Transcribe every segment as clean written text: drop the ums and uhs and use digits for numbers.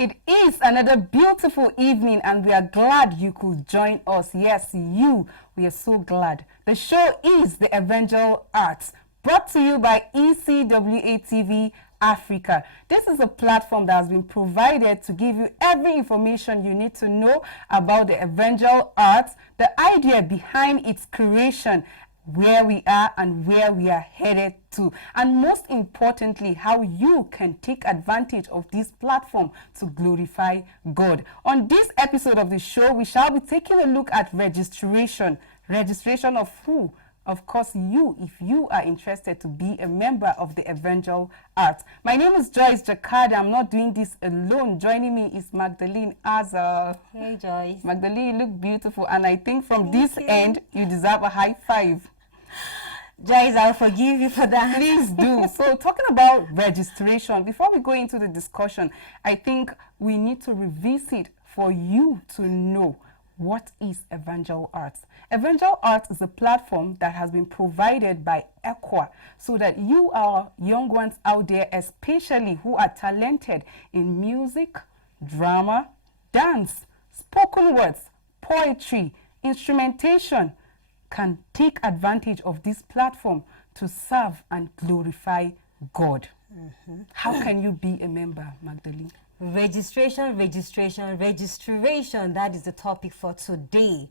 It is another beautiful evening and we are glad you could join us. Yes, you. We are so glad. The show is the Evangel Arts, brought to you by ECWA TV Africa. This is a platform that has been provided to give you every information you need to know about the Evangel Arts, the idea behind its creation, where we are and where we are headed to, and most importantly, how you can take advantage of this platform to glorify God. On this episode of the show, we shall be taking a look at registration. Registration of who? Of course, you, if you are interested to be a member of the Evangel Arts. My name is Joyce Jakarta. I'm not doing this alone. Joining me is Magdalene Azar. Hey, Joyce. Magdalene, you look beautiful, and I think from this end, you deserve a high five. Joyce, I'll forgive you for that. Please do. So talking about registration, before we go into the discussion, I think we need to revisit for you to know what is Evangel Arts. Evangel Arts is a platform that has been provided by ECWA so that you, our young ones out there, especially who are talented in music, drama, dance, spoken words, poetry, instrumentation, can take advantage of this platform to serve and glorify God. How can you be a member, Magdalene? Registration. That is the topic for today.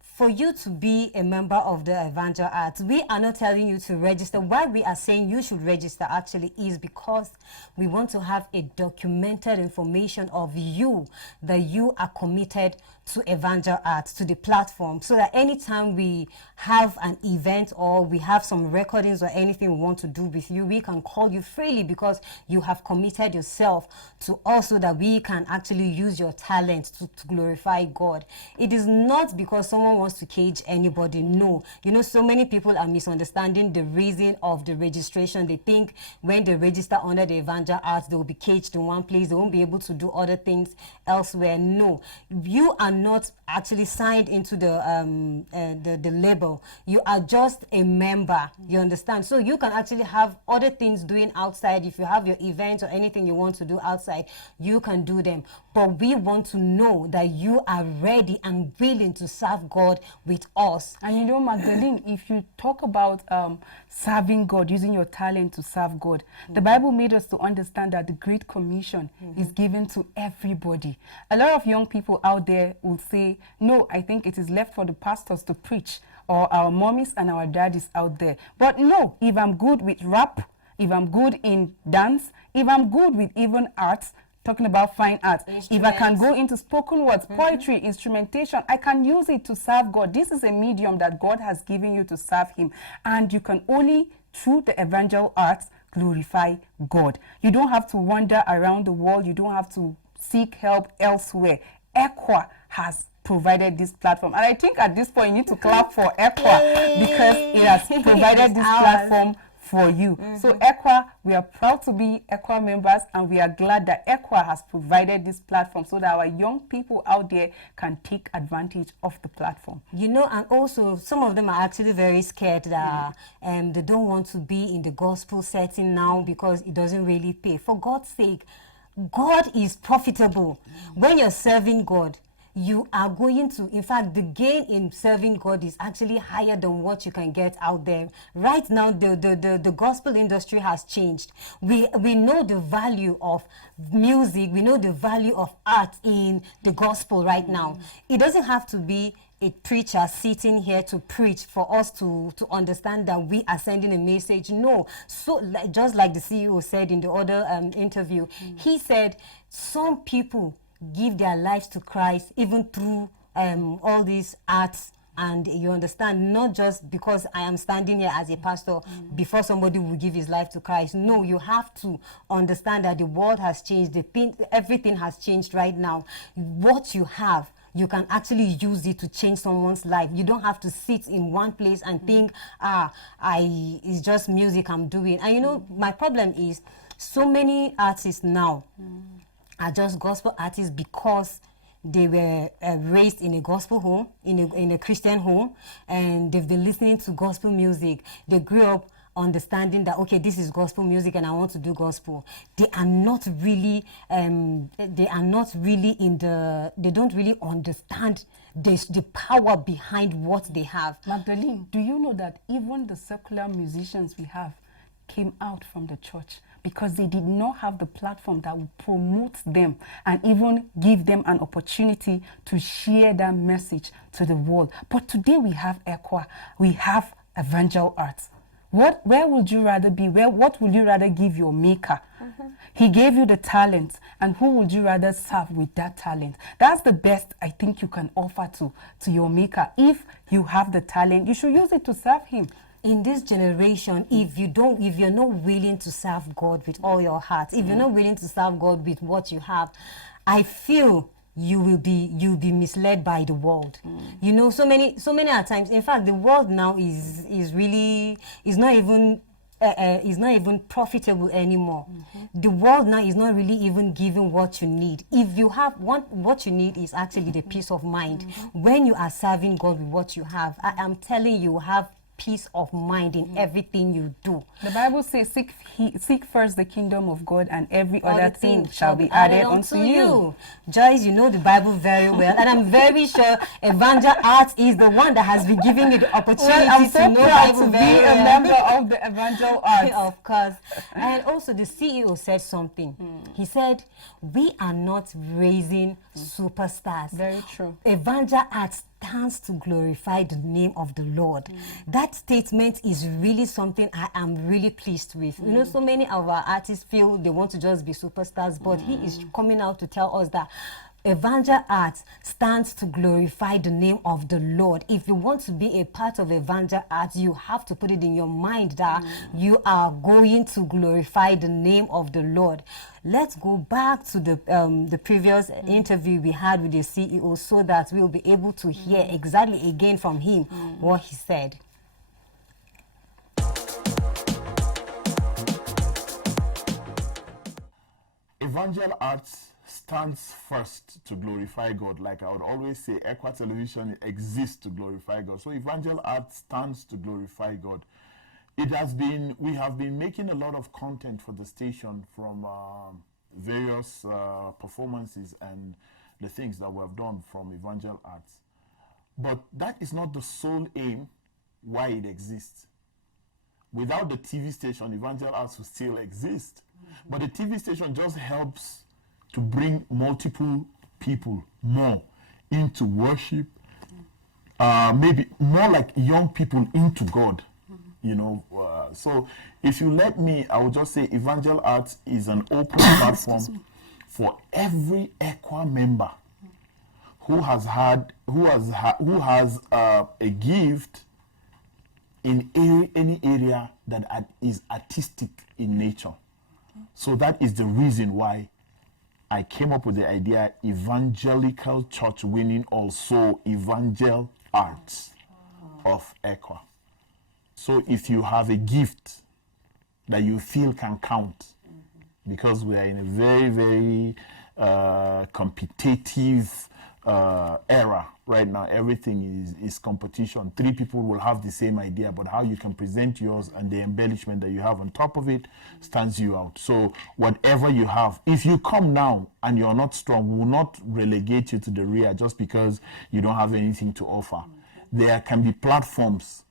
For you to be a member of the Evangel Arts, we are not telling you to register. Why we are saying you should register actually is because we want to have a documented information of you, that you are committed to Evangel Arts, to the platform, so that anytime we have an event or we have some recordings or anything we want to do with you, we can call you freely because you have committed yourself to also that we can actually use your talent to glorify God. It is not because someone wants to cage anybody. No. You know, so many people are misunderstanding the reason of the registration. They think when they register under the Evangel Arts, they will be caged in one place. They won't be able to do other things elsewhere. No. You are not actually signed into the label. You are just a member. You understand? So you can actually have other things doing outside. If you have your events or anything you want to do outside, you can do them. But we want to know that you are ready and willing to serve God with us. And you know, Magdalene, if you talk about serving God, using your talent to serve God, the Bible made us to understand that the Great Commission is given to everybody. A lot of young people out there will say, no, I think it is left for the pastors to preach, or our mommies and our daddies out there. But no, if I'm good with rap, if I'm good in dance, if I'm good with even arts, talking about fine arts, if I can go into spoken words, poetry, instrumentation, I can use it to serve God. This is a medium that God has given you to serve him. And you can only, through the Evangel Arts, glorify God. You don't have to wander around the world. You don't have to seek help elsewhere. ECWA has provided this platform. And I think at this point, you need to clap for ECWA because it has provided this platform for you. So ECWA, we are proud to be ECWA members, and we are glad that ECWA has provided this platform so that our young people out there can take advantage of the platform. You know, and also some of them are actually very scared that they don't want to be in the gospel setting now because it doesn't really pay. For God's sake, God is profitable. When you're serving God, you are going to, in fact, the gain in serving God is actually higher than what you can get out there. Right now, the gospel industry has changed. We know the value of music. We know the value of art in the gospel right now. It doesn't have to be a preacher sitting here to preach for us to understand that we are sending a message. No. So just like the CEO said in the other interview, he said some people give their lives to Christ even through all these arts. And you understand, not just because I am standing here as a pastor before somebody will give his life to Christ. No, you have to understand that the world has changed. Everything has changed right now. What you have, you can actually use it to change someone's life. You don't have to sit in one place and think, it's just music I'm doing. And you know, my problem is so many artists now are just gospel artists because they were raised in a gospel home, in a Christian home, and they've been listening to gospel music. They grew up understanding that, okay, this is gospel music and I want to do gospel, they are not really they don't really understand the power behind what they have. Magdalene, do you know that even the secular musicians we have came out from the church because they did not have the platform that would promote them and even give them an opportunity to share that message to the world? But today we have ECWA, we have Evangel Arts. Where would you rather be? What would you rather give your maker? He gave you the talent, and who would you rather serve with that talent? That's the best I think you can offer to your maker. If you have the talent, you should use it to serve him. In this generation, if you're not willing to serve God with all your heart, if you're not willing to serve God with what you have, I feel you'll be misled by the world. You know, so many at times. In fact, the world now is not even profitable anymore. The world now is not really even giving what you need. If you have what you need is actually the peace of mind. When you are serving God with what you have, I am telling you, have peace of mind in everything you do. The Bible says, seek first the kingdom of God, and every other thing shall be added unto you. Joyce, you know the Bible very well, and I'm very sure Evangel Arts is the one that has been giving me the opportunity I'm so to know proud Bible to be very a well. member of the Evangel Arts. Of course. And also the CEO said something. He said, we are not raising superstars. Very true. Evangel Arts stands to glorify the name of the Lord. That statement is really something I am really pleased with. You know, so many of our artists feel they want to just be superstars, but he is coming out to tell us that Evangel Arts stands to glorify the name of the Lord. If you want to be a part of Evangel Arts, you have to put it in your mind that you are going to glorify the name of the Lord. Let's go back to the previous interview we had with the CEO so that we'll be able to hear exactly again from him what he said. Evangel Arts stands first to glorify God. Like I would always say, ECWA Television exists to glorify God. So Evangel Arts stands to glorify God. We have been making a lot of content for the station from various performances and the things that we have done from Evangel Arts. But that is not the sole aim why it exists. Without the TV station, Evangel Arts will still exist. But the TV station just helps to bring multiple people more into worship, maybe more like young people into God, you know. So if you let me, I would just say Evangel Arts is an open platform for every ECWA member who has a gift in any area that is artistic in nature. So that is the reason why I came up with the idea, Evangelical Church Winning Also Evangel Arts of ECWA. So if you have a gift that you feel can count, because we are in a very, very competitive era right now. Everything is competition. 3 people will have the same idea, but how you can present yours and the embellishment that you have on top of it stands you out. So whatever you have, if you come now and you're not strong, we will not relegate you to the rear just because you don't have anything to offer. There can be platforms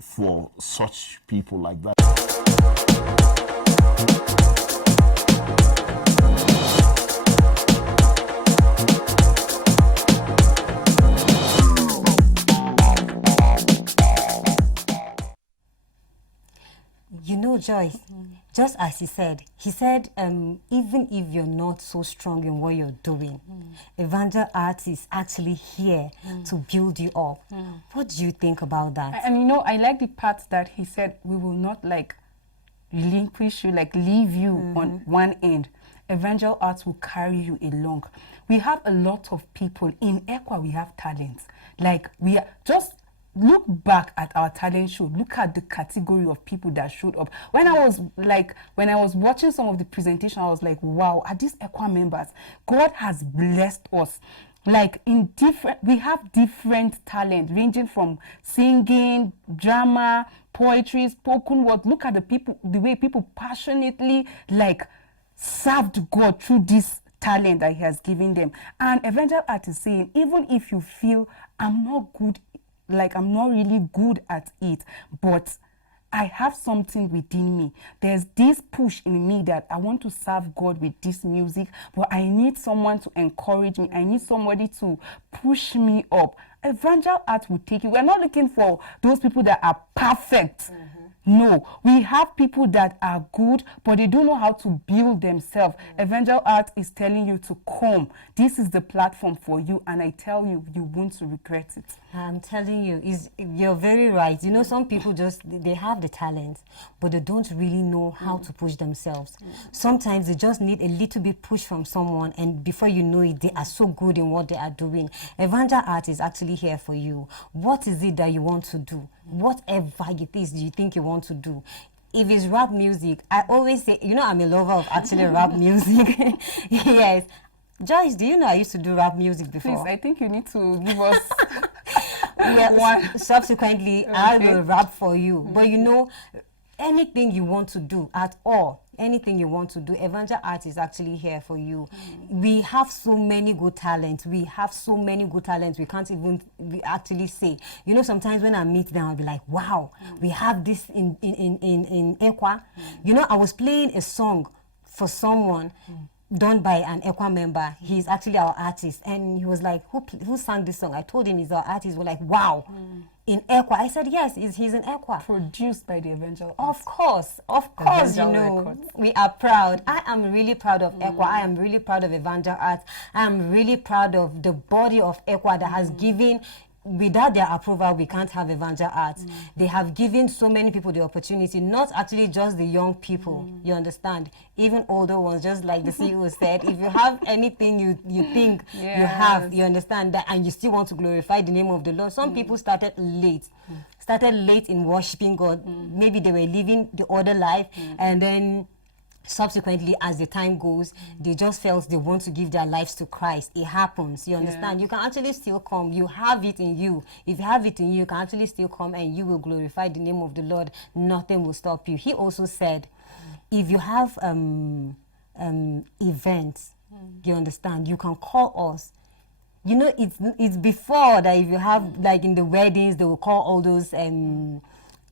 for such people like that. You know, Joyce, just as he said, even if you're not so strong in what you're doing, Evangel Arts is actually here to build you up. What do you think about that? And you know, I like the part that he said, we will not like relinquish you, like leave you on one end. Evangel Arts will carry you along. We have a lot of people in ECWA. We have talents. Like we are just. Look back at our talent show. Look at the category of people that showed up. When I was watching some of the presentation, I was like, wow, are these ECWA members? God has blessed us. Like we have different talent ranging from singing, drama, poetry, spoken word. Look at the way people passionately like served God through this talent that he has given them. And Evangel Art is saying, even if you feel I'm not good, like I'm not really good at it, but I have something within me. There's this push in me that I want to serve God with this music, but I need someone to encourage me. I need somebody to push me up. Evangel Art will take you. We're not looking for those people that are perfect. No, we have people that are good, but they don't know how to build themselves. Evangel Art is telling you to come. This is the platform for you, and I tell you, you won't regret it. I'm telling you, you're very right. You know, some people they have the talent, but they don't really know how to push themselves. Sometimes they just need a little bit push from someone, and before you know it, they are so good in what they are doing. Evangel Art is actually here for you. What is it that you want to do? Whatever it is you think you want to do. If it's rap music, I always say, you know, I'm a lover of actually rap music. Yes. Joyce, do you know I used to do rap music before? Please, I think you need to give us one. Subsequently, I will rap for you. But you know, anything you want to do at all, anything you want to do, Evangel Art is actually here for you. We have so many good talents. We have so many good talents. We can't even actually say. You know, sometimes when I meet them, I'll be like, wow, we have this in ECWA. You know, I was playing a song for someone done by an ECWA member. He's actually our artist. And he was like, who sang this song? I told him he's our artist. We're like, wow. In ECWA. I said, yes, he's in ECWA. Produced by the Evangel Arts. Of course, you Evangel know, Records. we are proud. I am really proud of ECWA. I am really proud of Evangel Arts. I am really proud of the body of ECWA that has given. Without their approval, we can't have Evangel Arts. They have given so many people the opportunity, not actually just the young people, you understand? Even older ones, just like the CEO said, if you have anything you think you have, you understand that, and you still want to glorify the name of the Lord. Some people started late in worshiping God. Maybe they were living the other life, and then subsequently, as the time goes, they just felt they want to give their lives to Christ. It happens, you understand? You can actually still come. You have it in you. If you have it in you, you can actually still come and you will glorify the name of the Lord. Nothing will stop you. He also said, if you have events, you understand, you can call us. You know, it's before that if you have, like in the weddings, they will call all those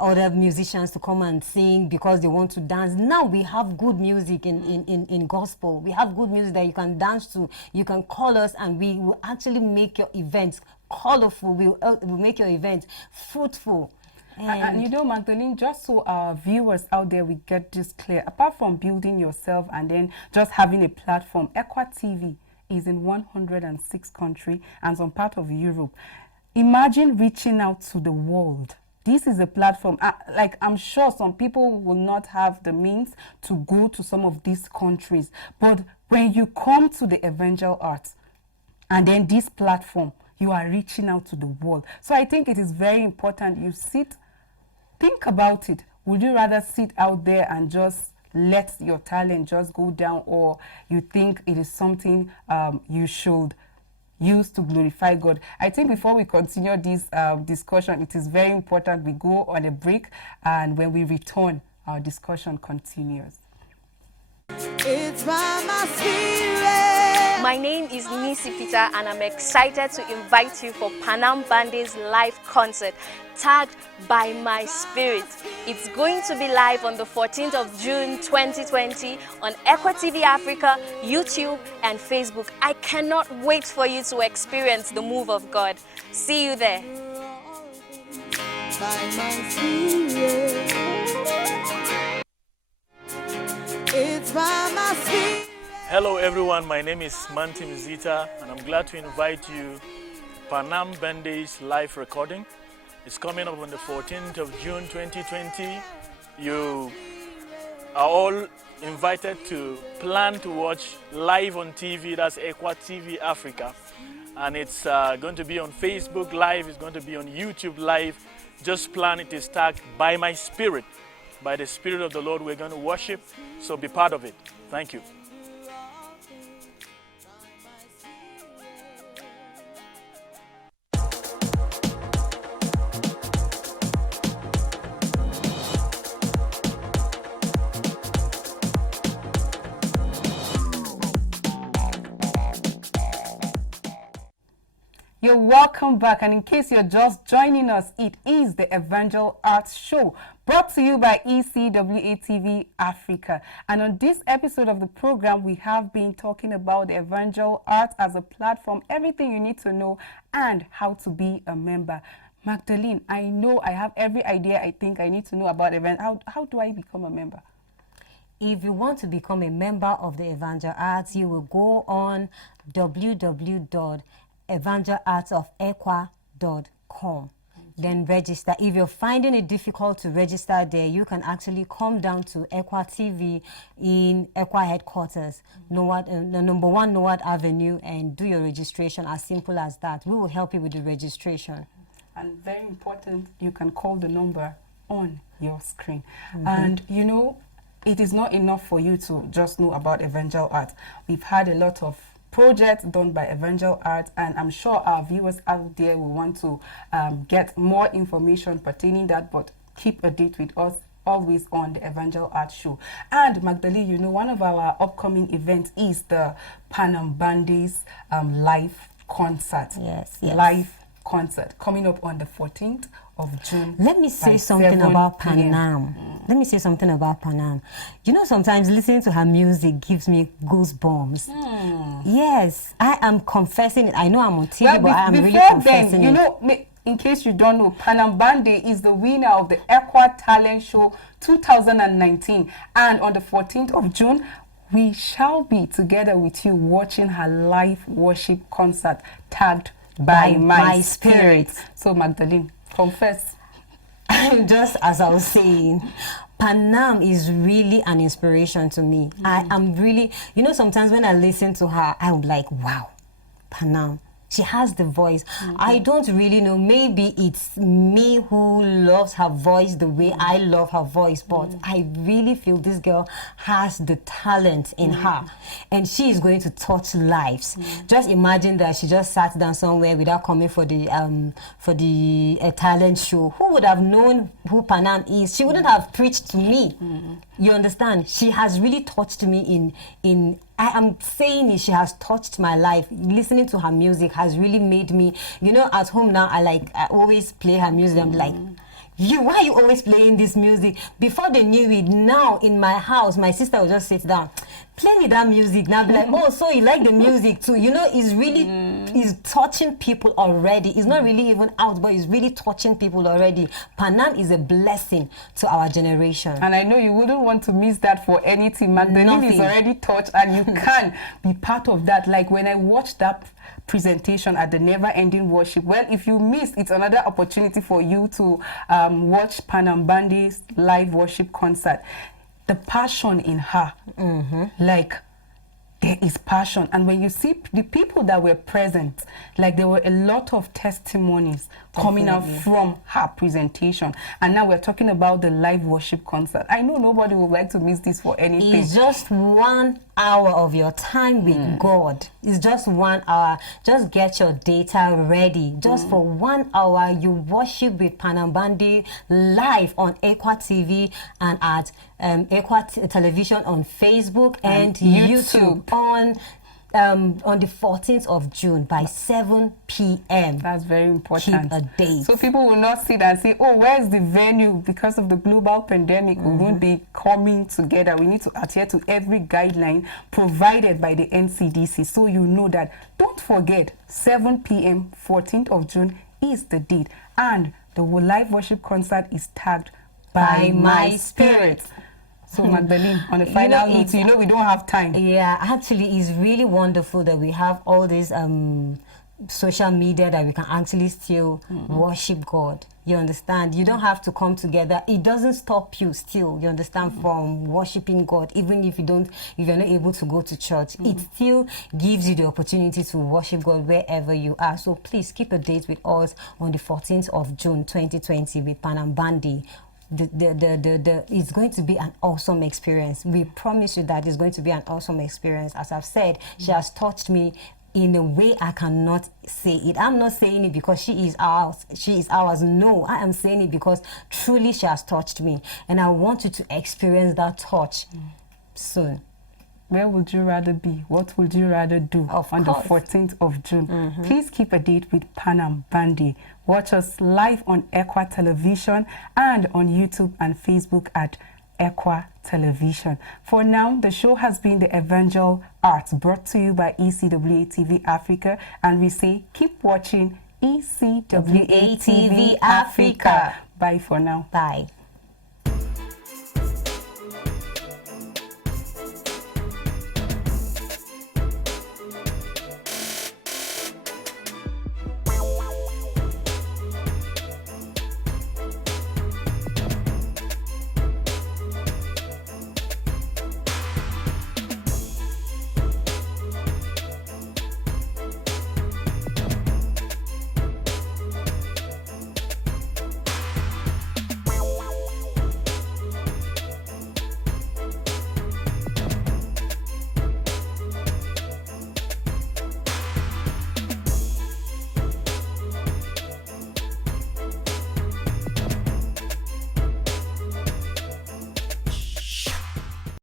other musicians to come and sing because they want to dance. Now we have good music in gospel. We have good music that you can dance to. You can call us and we will actually make your events colorful. We'll make your events fruitful. And you know, Magdalene, just so our viewers out there, we get this clear. Apart from building yourself and then just having a platform, ECWA TV is in 106 countries and some part of Europe. Imagine reaching out to the world. This is a platform, like I'm sure some people will not have the means to go to some of these countries. But when you come to the Evangel Arts and then this platform, you are reaching out to the world. So I think it is very important you think about it. Would you rather sit out there and just let your talent just go down, or you think it is something you should use to glorify God? I think before we continue this discussion, it is very important we go on a break, and when we return, our discussion continues. It's by my spirit. My name is Nisi Peter, and I'm excited to invite you for Panam Band's live concert tagged by my spirit. It's going to be live on the 14th of June 2020 on ECWA TV Africa, YouTube, and Facebook. I cannot wait for you to experience the move of God. See you there. By my spirit. It's by my spirit. Hello everyone, my name is Manti Mzita, and I'm glad to invite you to Panam Band's live recording. It's coming up on the 14th of June 2020. You are all invited to plan to watch live on TV, that's ECWA TV Africa. And it's going to be on Facebook Live, it's going to be on YouTube Live. Just plan it is tagged by my spirit. By the Spirit of the Lord, we're going to worship, so be part of it. Thank you. You're welcome back, and in case you're just joining us, it is the Evangel Arts Show, brought to you by ECWA TV Africa. And on this episode of the program, we have been talking about the Evangel Arts as a platform, everything you need to know, and how to be a member. Magdalene, I know I have every idea I think I need to know about event. How do I become a member? If you want to become a member of the Evangel Arts, you will go on www.evangelartsofequa.com. Then register. If you're finding it difficult to register there, you can actually come down to ECWA TV in ECWA headquarters, number 1 Nowad Avenue, and do your registration. As simple as that. We will help you with the registration. And very important, you can call the number on your screen. And you know, it is not enough for you to just know about Evangel Arts. We've had a lot of projects done by Evangel Arts, and I'm sure our viewers out there will want to get more information pertaining that, but keep a date with us always on the Evangel Arts Show. And Magdalene, you know, one of our upcoming events is the Panam Bandis live concert. Yes. Live concert coming up on the 14th of June. Let me say something about Panam. Let me say something about Panam. You know, sometimes listening to her music gives me goosebumps. Yes, I am confessing it. I know I'm on TV, but I am really confessing you know, in case you don't know, Panam Bande is the winner of the ECWA Talent Show 2019. And on the 14th of June, we shall be together with you watching her live worship concert tagged by my spirit. So Magdalene, confess. Just as I was saying, Panam is really an inspiration to me. I am really, you know, sometimes when I listen to her, I'm like, wow, Panam. She has the voice. I don't really know. Maybe it's me who loves her voice the way I love her voice, but I really feel this girl has the talent in her, and she is going to touch lives. Just imagine that she just sat down somewhere without coming for the talent show. Who would have known who Panam is? She wouldn't have preached to me. You understand? She has really touched me in I am saying it, she has touched my life. Listening to her music has really made me, you know, at home now, I always play her music. I'm like, why are you always playing this music? Before they knew it, now in my house, my sister will just sit down, play me that music. Now I'll be like, oh, so you like the music too? You know, it's really, it's touching people already. It's not really even out, but it's really touching people already. Panam is a blessing to our generation. And I know you wouldn't want to miss that for anything. Magdalene is already touched, and you can be part of that. Like when I watched that presentation at the Never Ending Worship, well, if you missed, it's another opportunity for you to watch Panam Bandi's live worship concert. The passion in her, like there is passion. And when you see the people that were present, like there were a lot of testimonies coming out from her presentation. And now we're talking about the live worship concert. I know nobody would like to miss this for anything. It's just 1 hour of your time with God. It's just 1 hour. Just get your data ready. Just for 1 hour, you worship with Panam Bande live on ECWA TV and at ECWA Television on Facebook and YouTube on the 14th of June by 7 p.m. That's very important. Keep a date. So people will not sit and say, oh, where's the venue? Because of the global pandemic, we won't be coming together. We need to adhere to every guideline provided by the NCDC. So you know that. Don't forget, 7 p.m., 14th of June is the date. And the live worship concert is tagged by my spirit. So Magdalene, on the final note, you know we don't have time. Yeah, actually, it's really wonderful that we have all these social media that we can actually still worship God. You understand? You don't have to come together. It doesn't stop you still, you understand, from worshiping God, even if you're not able to go to church. It still gives you the opportunity to worship God wherever you are. So please keep a date with us on the 14th of June 2020 with Panam Bande. It's going to be an awesome experience. We promise you that it's going to be an awesome experience. As I've said, she has touched me in a way I cannot say it. I'm not saying it because she is ours. No, I am saying it because truly she has touched me, and I want you to experience that touch soon. Where would you rather be? What would you rather do on the 14th of June? Please keep a date with Panam Bandi. Watch us live on ECWA Television and on YouTube and Facebook at ECWA Television. For now, the show has been the Evangel Arts, brought to you by ECWA TV Africa, and we say keep watching ECWA TV Africa. Bye for now. Bye.